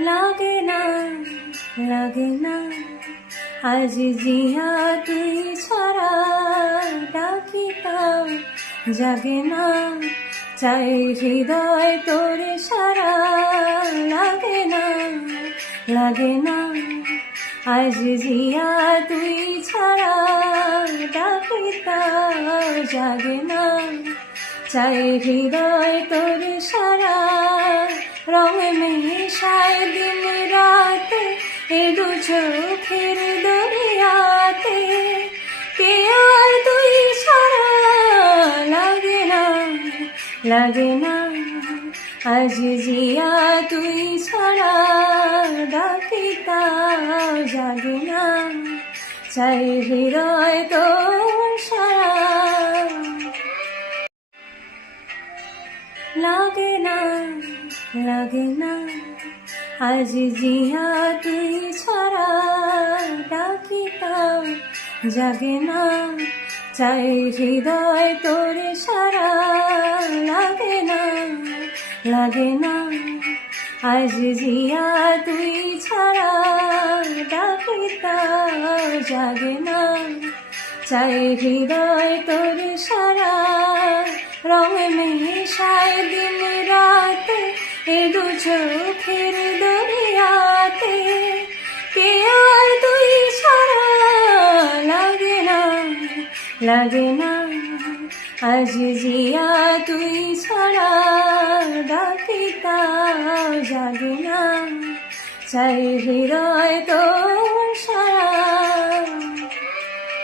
লাগে না, লাগে না, আজ জিয়া তুই ছাড়া ডাকিতাম জাগে না, চাই হৃদয় তোর সারা। লাগে না, লাগে না, আজ জিয়া তুই ছাড়া ডাকিতাম জাগে না, চাই হৃদয় তোর সারা। রং মেশায় দিন রাতে এ দু চোখের দরিয়াতে, কে আর তুই ছাড়া। লাগে না, লাগে না, আজ জিয়া তুই ছাড়া ডাকিতা জাগে না, চাই হৃদয় তোর সারা। লাগে না, লাগে না, আজ জিয়া তুই ছাড়া ডাকিতাম জাগে না, চাই হৃদয় তোর সারা। লাগে না, লাগে না, আজ জিয়া তুই ছাড়া ডাকিতাম জাগে না, চাই হৃদয় তোর সারা। রং মেশায় দিন রাতে এ দু চোখের দরিয়াতে, কে আর তুই ছাড়া। লাগে না, লাগে না, আজ জিয়া তুই ছাড়া ডাকিতা জাগে না, চাই হৃদয় তোর সারা।